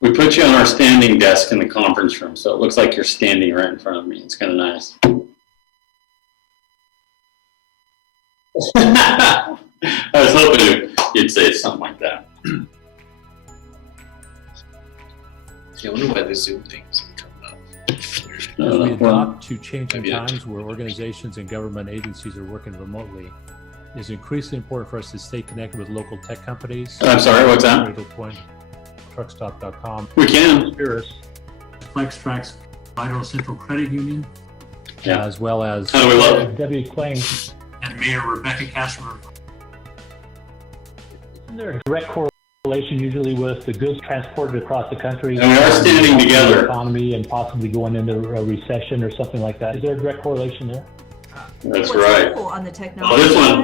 We put you on our standing desk in the conference room, so it looks like you're standing right in front of me. It's kind of nice. I was hoping you'd say something like that. Yeah, I wonder why the Zoom things are coming up. As we adopt to changing times where organizations and government agencies are working remotely, it is increasingly important for us to stay connected with local tech companies. I'm sorry, what's that? Truckstop.com. We can. FlexTrax, Idaho Central Credit Union. Yeah. As well as How do we love W. Kling. And Mayor Rebecca Cashmer. There's a direct correlation usually with the goods transported across the country. And we are standing together. The economy and possibly going into a recession or something like that. Is there a direct correlation there? That's What's right. cool on the technology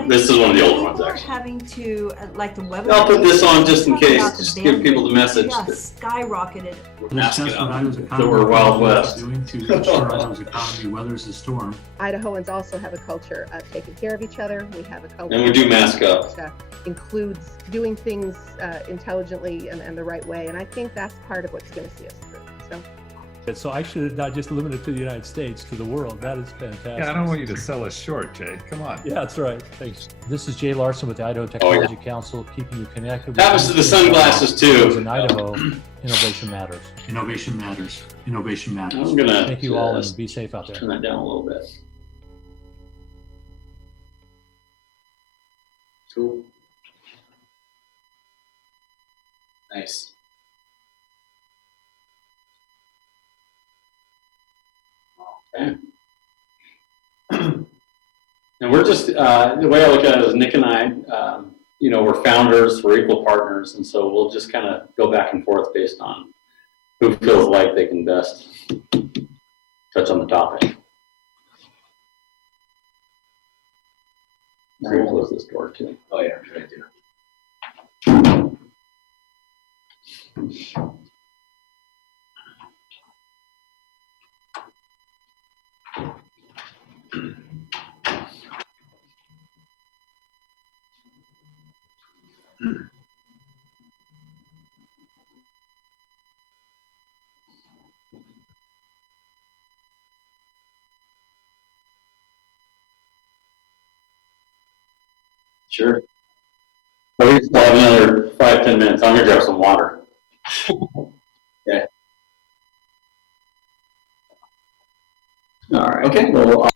This is one of the older ones, people are actually. having to, like the webinar. I'll put this on just in talking case, about the just to give people the message bandwidth just skyrocketed. That's what Idaho's that economy we're Wild West. doing to ensure Idaho's economy weathers the storm. Idahoans also have a culture of taking care of each other. We have a culture And we do mask up. that includes doing things intelligently and the right way. And I think that's part of what's going to see us through. So I should not just limit it to the United States, to the world. That is fantastic. Yeah, I don't want you to sell us short, Jay. Come on. Yeah, that's right. Thanks. This is Jay Larson with the Idaho Technology Council, keeping you connected. Happens to the sunglasses too. In Idaho, innovation matters. Innovation matters. Innovation matters. I'm gonna Thank you all, and be safe out there. turn that down a little bit. Cool. Nice. Okay. And we're just, the way I look at it is Nick and I, we're founders, we're equal partners, and so we'll just kind of go back and forth based on who feels like they can best touch on the topic. I'm going to close this door too. Oh yeah, good idea. Sure. But we still have another 5-10 minutes. I'm going to grab some water. Okay. All right. Okay. Well,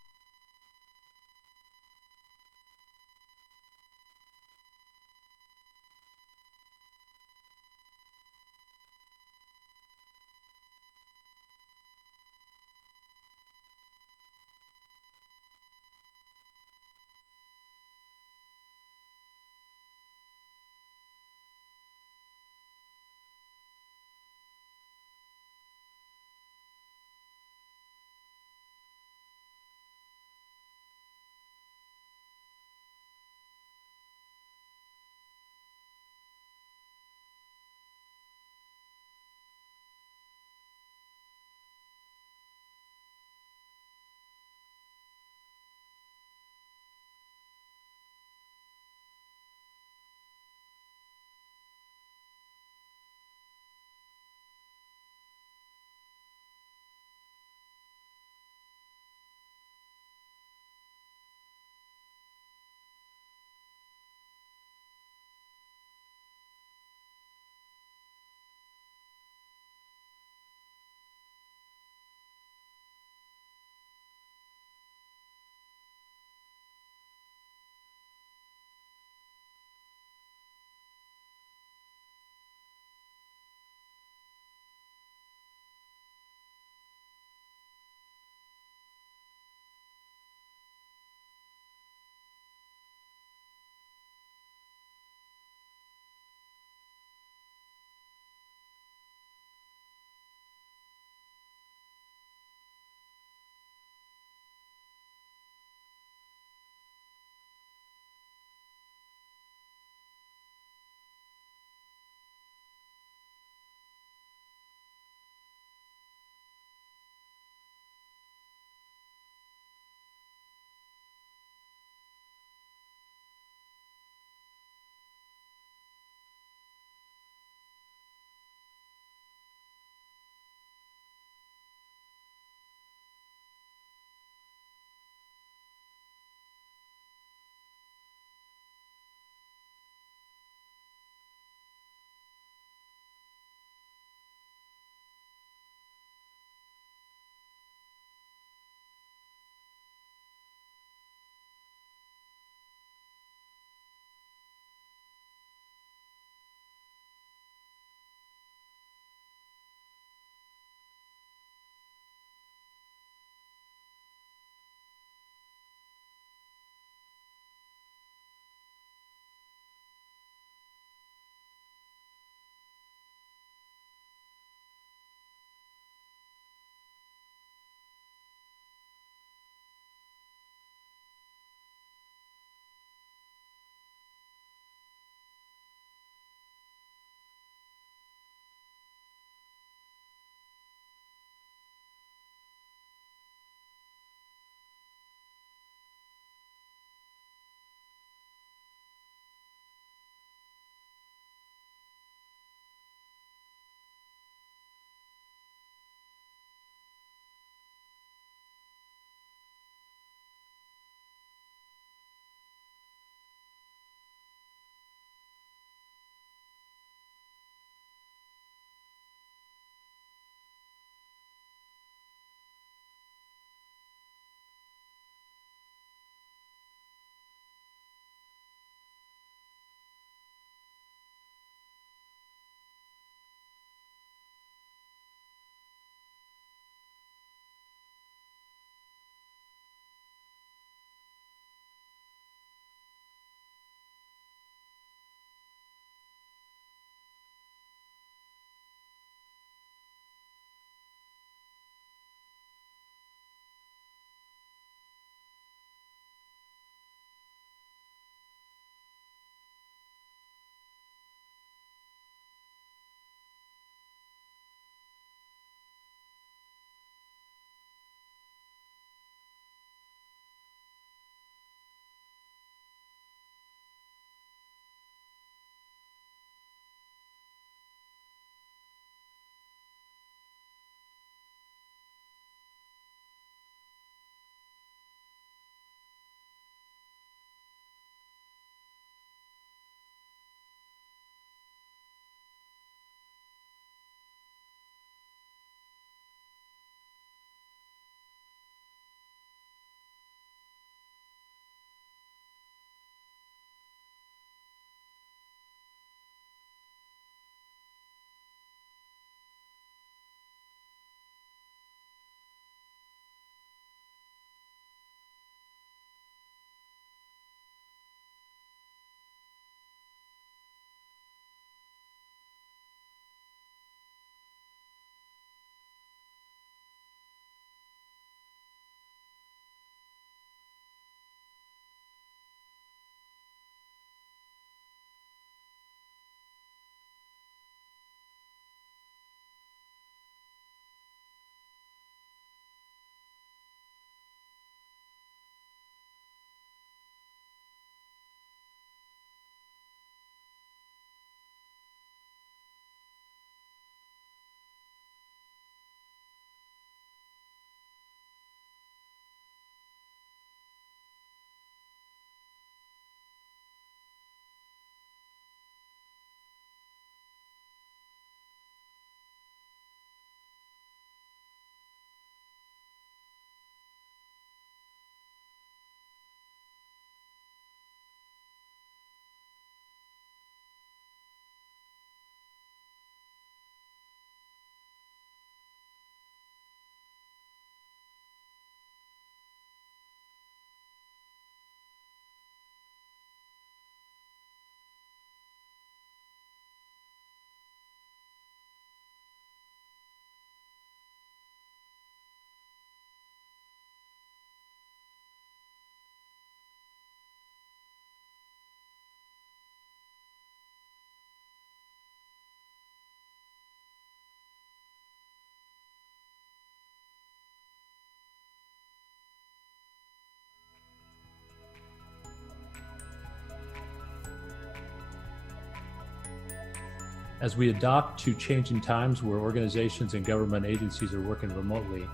As we adopt to changing times where organizations and government agencies are working remotely,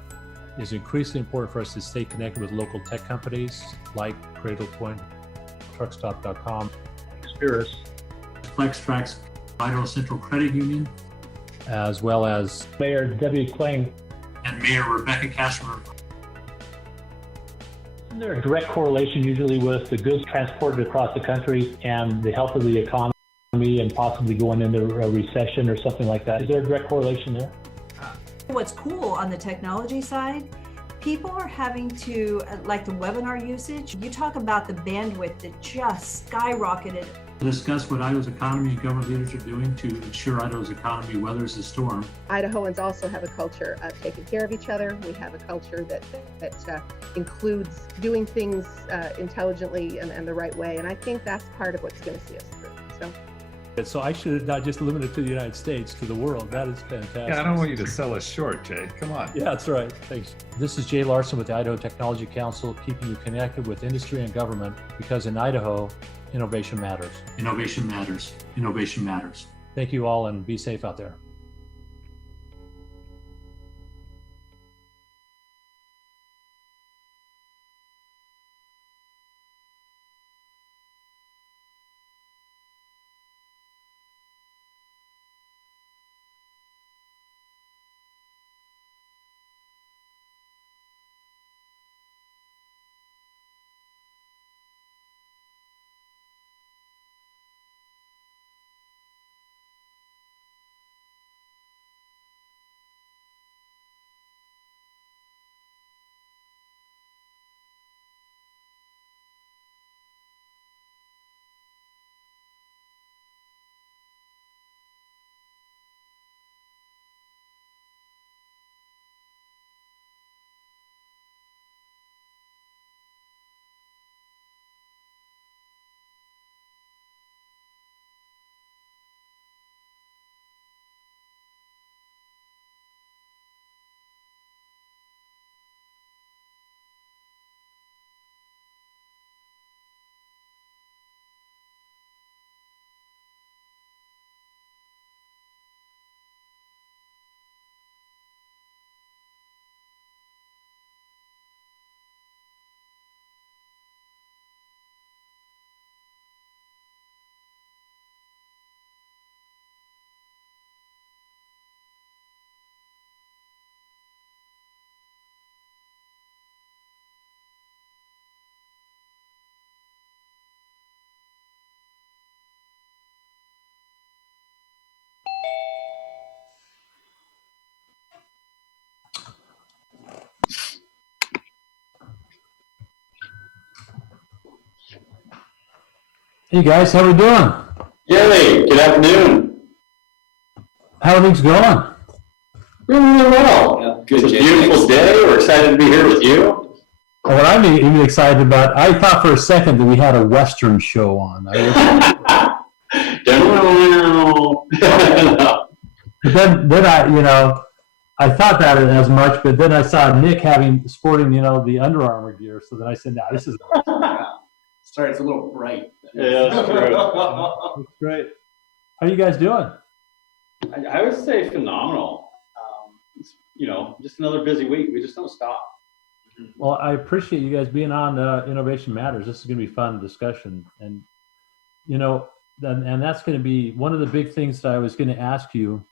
it is increasingly important for us to stay connected with local tech companies like Cradlepoint, Truckstop.com, Experis, FlexTrax, Idaho Central Credit Union, as well as Mayor Debbie Kling. and Mayor Rebecca Cashmer. Isn't there a direct correlation usually with the goods transported across the country and the health of the economy and possibly going into a recession or something like that? Is there a direct correlation there? What's cool on the technology side, people are having to, like the webinar usage, you talk about the bandwidth that just skyrocketed. Discuss what Idaho's economy and government leaders are doing to ensure Idaho's economy weathers the storm. Idahoans also have a culture of taking care of each other. We have a culture that includes doing things intelligently and the right way. And I think that's part of what's going to see us through. So I should have not just limited to the United States, to the world. That is fantastic. Yeah, I don't want you to sell us short, Jay. Come on. Yeah, that's right. Thanks. This is Jay Larson with the Idaho Technology Council, keeping you connected with industry and government, because in Idaho, innovation matters. Innovation matters. Innovation matters. Thank you all, and be safe out there. Hey guys, how we doing? Yay, good afternoon. How are things going? Really well. Yeah, good, It's a Jay, beautiful thanks. day. We're excited to be here with you. What I'm even excited about, I thought for a second that we had a Western show on. But then I thought that as much, but then I saw Nick sporting, the Under Armour gear. So then I said, this is Sorry, it's a little bright. Yeah, that's true. that's great. How you guys doing? I would say phenomenal. It's, just another busy week. We just don't stop. Well, I appreciate you guys being on Innovation Matters. This is going to be a fun discussion. And, and that's going to be one of the big things that I was going to ask you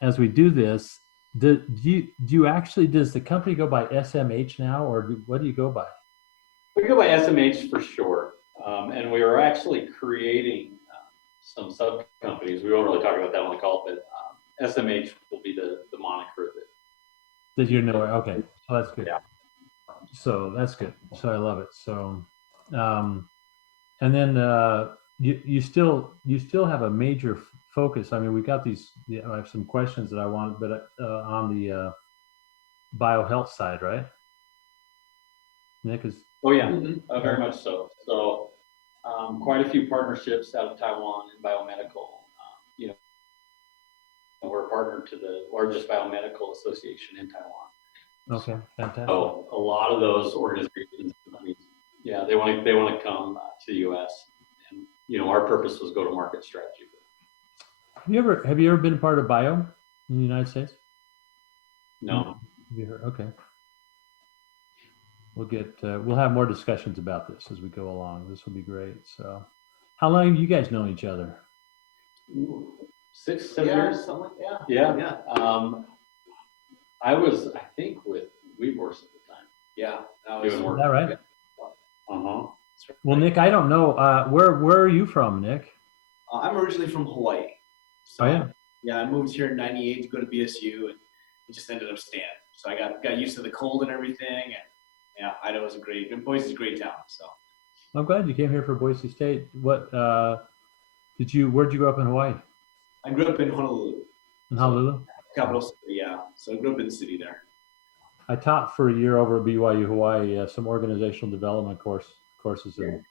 as we do this. Does the company go by SMH now, or what do you go by? We go by SMH for short. And we are actually creating some sub companies. We won't really talk about that on the call, but SMH will be the moniker Did you know? Okay, so that's good. Yeah. So that's good. So I love it. So, and then you still have a major focus. I mean, we've got these. I have some questions that I want, but on the biohealth side, right? Nick is. Oh yeah, very much so. So quite a few partnerships out of Taiwan in biomedical. We're a partner to the largest biomedical association in Taiwan. Okay, fantastic. So a lot of those organizations, yeah, they want to come to the U.S. and our purpose was go to market strategy. Have you ever been part of bio in the United States? No. Have you heard? Okay. We'll have more discussions about this as we go along. This will be great. So, how long have you guys known each other? 6, 7 years, something like that. Yeah. I was, I think, with Weavorse at the time. Yeah, that Doing was. work. Is that right? Uh-huh. Well, Nick, I don't know. Where are you from, Nick? I'm originally from Hawaii. So, Oh, yeah. Yeah, I moved here in '98 to go to BSU, and it just ended up staying. So I got used to the cold and everything, and yeah, Idaho is and Boise is a great town. So I'm glad you came here for Boise State. Where'd you grow up in Hawaii? I grew up in Honolulu, In Honolulu? capital city. Yeah, so I grew up in the city there. I taught for a year over at BYU Hawaii, some organizational development courses, and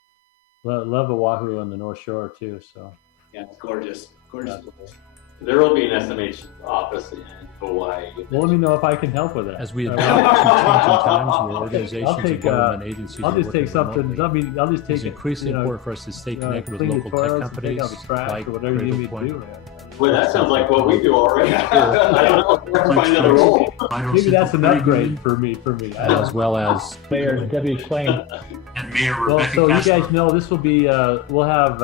love Oahu on the North Shore too. So Yeah, it's gorgeous. Yeah. Place. There will be an SMH office in Hawaii. well, let me know if I can help with that. As we adapt to changing times where organizations I'll take, and government agencies I'll are just working take something. remotely, I'll just take it's increasingly important for us to stay connected with clean the local tech toilets and take companies out the trash like or whatever you Critical need to Point. do. Well, that sounds like what we do already. I don't know if we're finding a role. Maybe that's an upgrade for me. As well as Mayor Debbie Klein, And Mayor Well, Rebecca so you Kessler. guys know this will be. We'll have.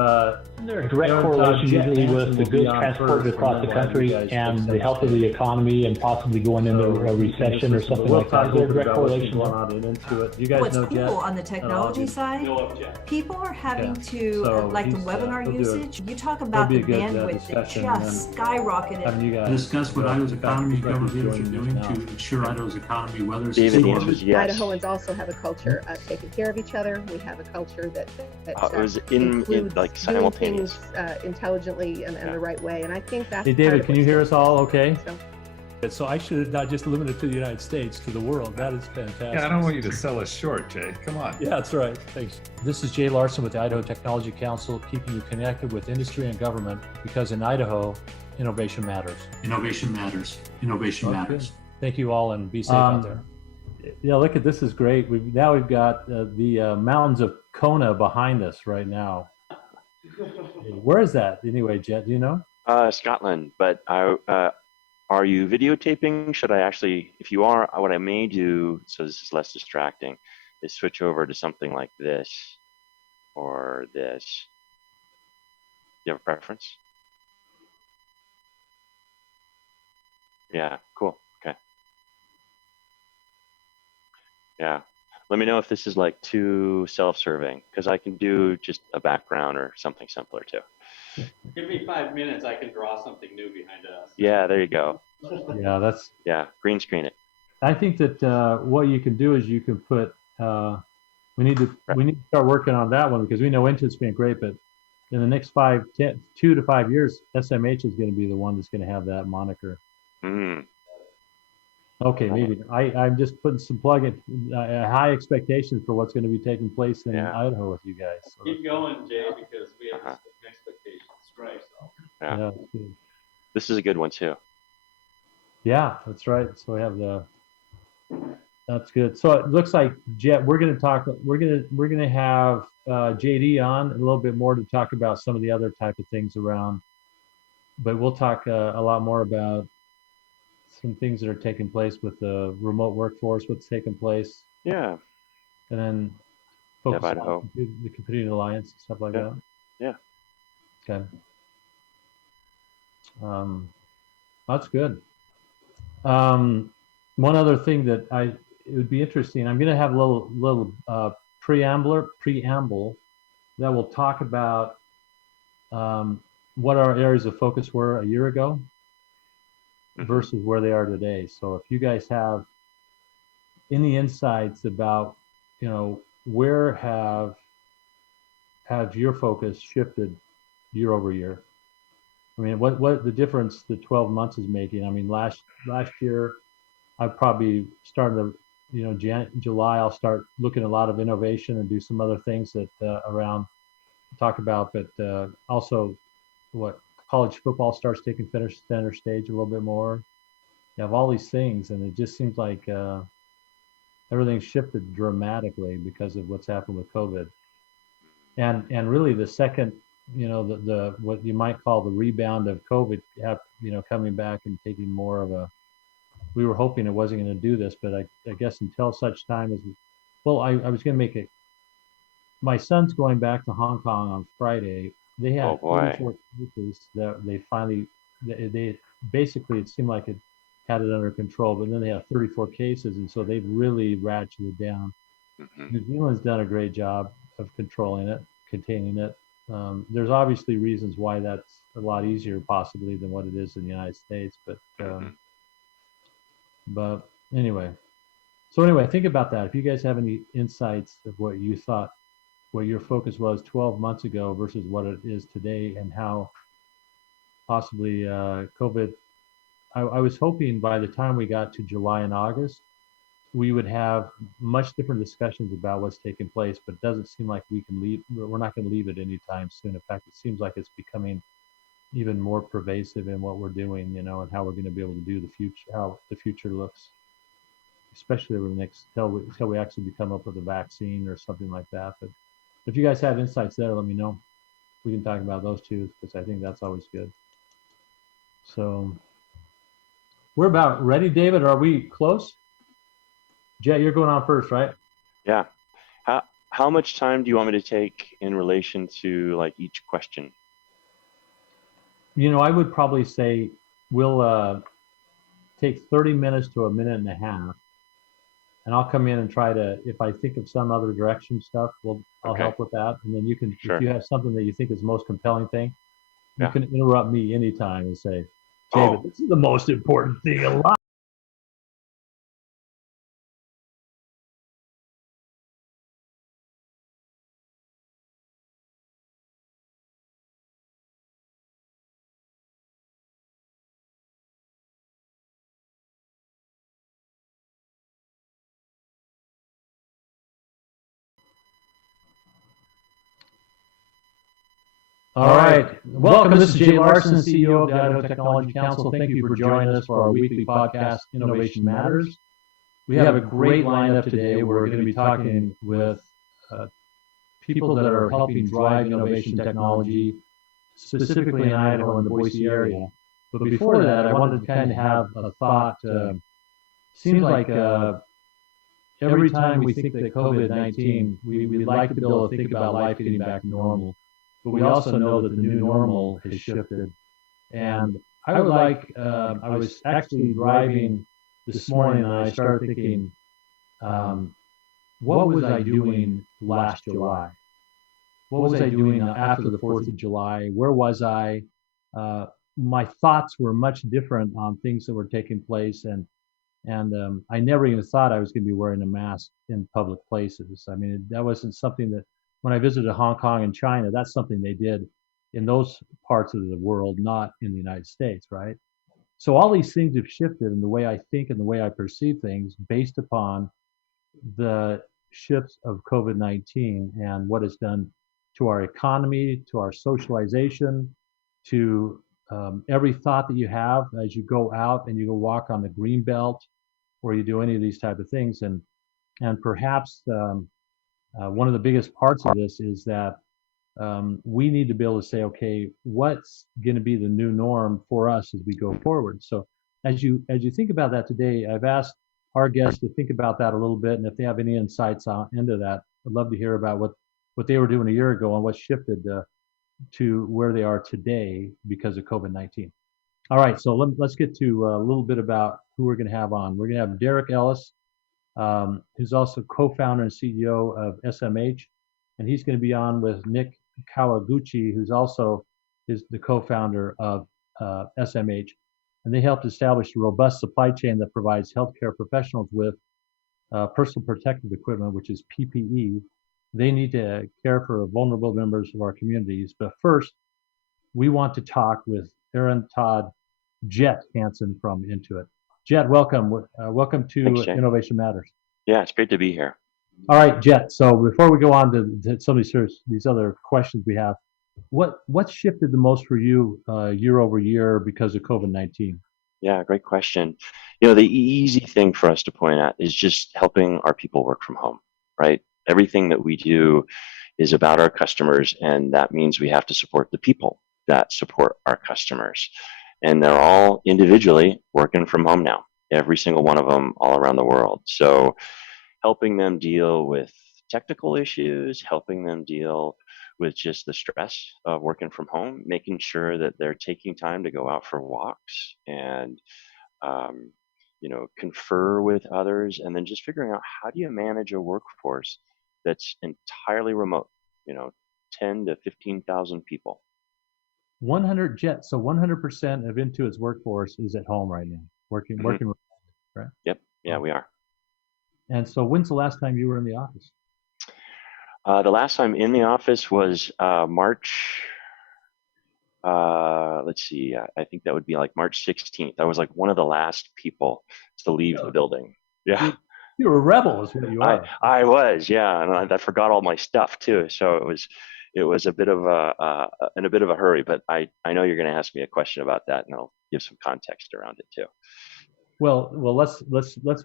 there's direct correlation usually with the goods transported across the country and the health of the economy and possibly going into a recession or something like that. Is there a direct correlation going there? on into it. You guys What's know cool Jet? on the technology side, No object. people are having Yeah. to, So like the he's, webinar he'll do it. usage, you talk about be the a good, bandwidth that discussion, just skyrocketed. Having you guys Discuss what Idaho's economy and government leaders are joining us doing now. to ensure Idaho's economy weathers David, the the answer storm. is yes. Idahoans also have a culture of taking care of each other. We have a culture that It was in includes like doing simultaneous. things intelligently and the right way. And I think that's Hey, part David, of can you what's hear going us all? Okay. So, so I should not just limit it to the United States, to the world. That is fantastic. Yeah, I don't want you to sell us short, Jay. Come on. Yeah, that's right. Thanks. This is Jay Larson with the Idaho Technology Council, keeping you connected with industry and government, because in Idaho, innovation matters. Innovation matters. Innovation Okay. matters. Thank you all, and be safe out there. Yeah, look at this is great. We've got the mountains of Kona behind us right now. Where is that anyway, Jet? Do you know? Scotland, but are you videotaping? Should I actually, if you are, what I may do, so this is less distracting, is switch over to something like this or this. Do you have a preference? Yeah, cool. Okay. Yeah. Let me know if this is like too self-serving, because I can do just a background or something simpler too. Give me 5 minutes. I can draw something new behind us. Yeah, there you go. Yeah, that's. Yeah, green screen it. I think that what you can do is you can put. We need to start working on that one because we know Intuit's been great, but in the next 2 to 5 years, SMH is going to be the one that's going to have that moniker. Mm. Okay, maybe I'm just putting some high expectations for what's going to be taking place in Idaho with you guys. So Keep going, Jay, because we have expectations. Right. So. Yeah. that's good. This is a good one too. Yeah, that's right. So we have that's good. So it looks like Jet, we're going to have JD on a little bit more to talk about some of the other type of things around, but we'll talk a lot more about some things that are taking place with the remote workforce, what's taking place. Yeah. And then focus Idaho. on the computing alliance and stuff like that. Yeah. Okay. That's good. One other thing that it would be interesting. I'm going to have a little preamble that will talk about what our areas of focus were a year ago versus where they are today. So if you guys have any insights about, where have your focus shifted year over year? I mean, what the difference the 12 months is making? I mean, last year, I probably started, July, I'll start looking at a lot of innovation and do some other things that around talk about, but also what college football starts taking center stage a little bit more. You have all these things, and it just seems like everything shifted dramatically because of what's happened with COVID. And really the second the what you might call the rebound of COVID, coming back and taking more of a. We were hoping it wasn't going to do this, but I guess until such time as, well, I was going to make it. My son's going back to Hong Kong on Friday. They Oh had boy. 34 cases that they finally, they basically, it seemed like it had it under control, but then they have 34 cases, and so they've really ratcheted it down. Hmm. New Zealand's done a great job of controlling it, containing it. There's obviously reasons why that's a lot easier, possibly, than what it is in the United States. But anyway, so anyway, think about that. If you guys have any insights of what you thought, what your focus was 12 months ago versus what it is today, and how possibly COVID. I was hoping by the time we got to July and August, we would have much different discussions about what's taking place, but it doesn't seem like we can leave. We're not going to leave it anytime soon. In fact, it seems like it's becoming even more pervasive in what we're doing, and how we're going to be able to do the future, how the future looks, especially over the next until we actually come up with a vaccine or something like that. But if you guys have insights there, let me know. We can talk about those too, because I think that's always good. So we're about ready, David. Are we close? Jet, you're going on first, right? Yeah. How much time do you want me to take in relation to like each question? I would probably say we'll take 30 minutes to a minute and a half, and I'll come in and try to, if I think of some other direction stuff, I'll Okay. help with that. And then you can, Sure. if you have something that you think is the most compelling thing, you Yeah. can interrupt me anytime and say, David, this is the most important thing alive. All right. Welcome. This is Jay Larson, CEO of the Idaho Technology Council. Thank you for joining us for our weekly podcast, Innovation Matters. We have a great lineup today. We're going to be talking with people that are helping drive innovation technology, specifically in Idaho and the Boise area. But before that, I wanted to kind of have a thought. Seems like every time we think that COVID-19, we like to be able to think about life getting back to normal. But we also know that the new normal has shifted. And I would I was actually driving this morning and I started thinking, what was I doing last July? What was I doing after the 4th of July? Where was I? My thoughts were much different on things that were taking place. And I never even thought I was going to be wearing a mask in public places. I mean, that wasn't something that, when I visited Hong Kong and China, that's something they did in those parts of the world, not in the United States, right? So all these things have shifted in the way I think and the way I perceive things based upon the shifts of COVID-19 and what it's done to our economy, to our socialization, to every thought that you have as you go out and you go walk on the green belt, or you do any of these type of things. And perhaps one of the biggest parts of this is that we need to be able to say, okay, what's going to be the new norm for us as we go forward? So as you think about that today, I've asked our guests to think about that a little bit, and if they have any insights into that, I'd love to hear about what they were doing a year ago and what shifted to where they are today because of COVID-19. All right, so let's get to a little bit about who we're going to have on. We're going to have Derik Ellis, who's also co-founder and CEO of SMH, and he's going to be on with Nic Kawaguchi, who's also the co-founder of SMH, and they helped establish a robust supply chain that provides healthcare professionals with personal protective equipment, which is PPE. They need to care for vulnerable members of our communities. But first, we want to talk with Aaron Todd Jet Hansen from Intuit. Jet, welcome. Welcome to Thanks, Jay. Innovation Matters. Yeah, it's great to be here. All right, Jet. So before we go on to some of these other questions we have, what shifted the most for you year over year because of COVID-19? Yeah, great question. The easy thing for us to point at is just helping our people work from home, right? Everything that we do is about our customers, and that means we have to support the people that support our customers. And they're all individually working from home now, every single one of them all around the world. So helping them deal with technical issues, helping them deal with just the stress of working from home, making sure that they're taking time to go out for walks and confer with others, and then just figuring out how do you manage a workforce that's entirely remote, 10 to 15,000 people. 100 jets. So 100% of Intuit's workforce is at home right now, working, right? Yep. Yeah, we are. And so when's the last time you were in the office? The last time in the office was March. Let's see. I think that would be like March 16th. I was like one of the last people to leave the building. Yeah. You're a rebel, is what you are. I was, yeah, and I forgot all my stuff too. So it was a bit of in a bit of a hurry. But I know you're going to ask me a question about that, and I'll give some context around it too. Well, let's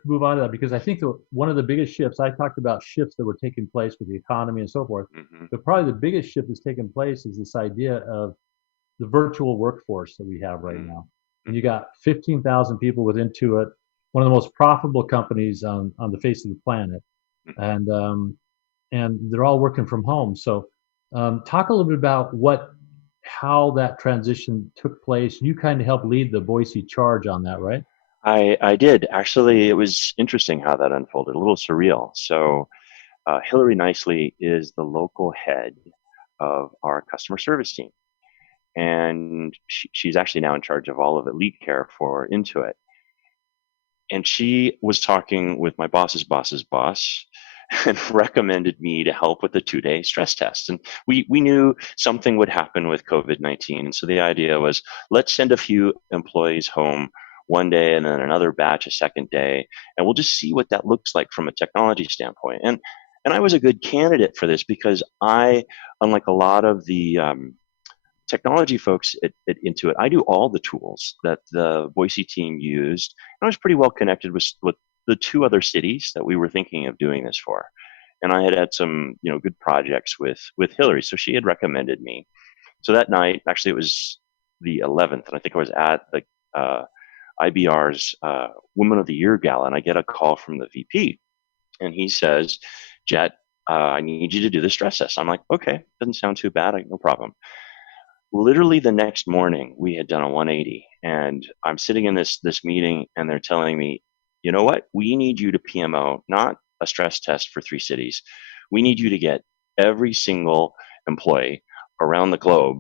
move on to that, because I think one of the biggest shifts, I talked about shifts that were taking place with the economy and so forth, but probably the biggest shift that's taken place is this idea of the virtual workforce that we have right now. And you got 15,000 people with Intuit, one of the most profitable companies on the face of the planet, and they're all working from home. So talk a little bit about how that transition took place. You kind of helped lead the Boise charge on that, right? I did. Actually, it was interesting how that unfolded, a little surreal. So Hillary Nicely is the local head of our customer service team. And she's actually now in charge of all of Elite Care for Intuit. And she was talking with my boss's boss's boss and recommended me to help with the 2-day stress test. And we knew something would happen with COVID-19. And so the idea was, let's send a few employees home one day and then another batch a second day, and we'll just see what that looks like from a technology standpoint. And I was a good candidate for this because I, unlike a lot of the technology folks at Intuit, I do all the tools that the Boise team used. And I was pretty well connected with the 2 other cities that we were thinking of doing this for. And I had some, good projects with Hillary. So she had recommended me. So that night, actually it was the 11th, and I think I was at the IBR's Woman of the Year Gala, and I get a call from the VP, and he says, Jet, I need you to do the stress test. I'm like, okay, doesn't sound too bad, no problem. Literally the next morning, we had done a 180, and I'm sitting in this meeting, and they're telling me, you know what, we need you to PMO, not a stress test for 3 cities. We need you to get every single employee around the globe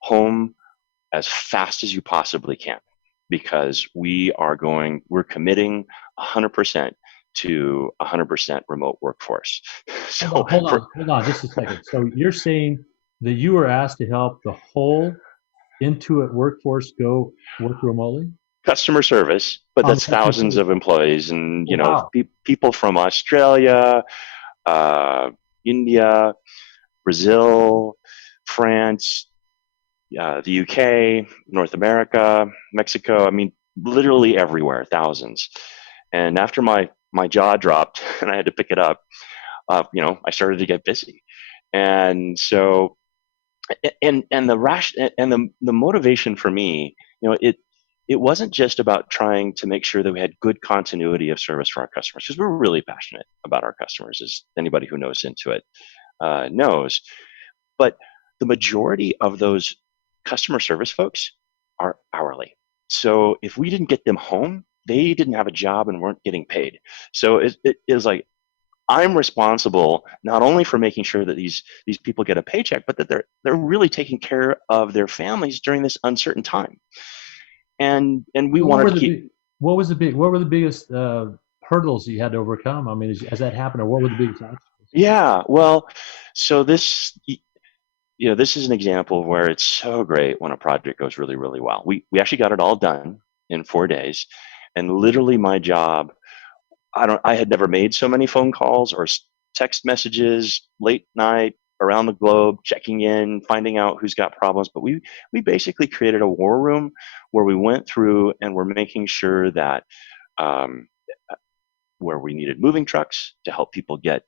home as fast as you possibly can, because we're committing 100% to 100% remote workforce. So hold on just a second. So you're saying that you were asked to help the whole Intuit workforce go work remotely? Customer service, but that's thousands of employees, and people from Australia, India, Brazil, France, the UK, North America, Mexico. I mean, literally everywhere, thousands. And after my jaw dropped and I had to pick it up, I started to get busy. And so, and the motivation for me, it wasn't just about trying to make sure that we had good continuity of service for our customers, because we're really passionate about our customers, as anybody who knows Intuit knows. But the majority of those customer service folks are hourly. So if we didn't get them home, they didn't have a job and weren't getting paid. So it was like, I'm responsible not only for making sure that these people get a paycheck, but that they're really taking care of their families during this uncertain time. And we wanted to keep. What were the biggest hurdles you had to overcome? I mean, as that happened, or what were the biggest obstacles? Yeah, well, so this is an example of where it's so great when a project goes really, really well. We actually got it all done in 4 days, and literally my job, I had never made so many phone calls or text messages late night around the globe, checking in, finding out who's got problems. But we basically created a war room where we went through and we're making sure that where we needed moving trucks to help people get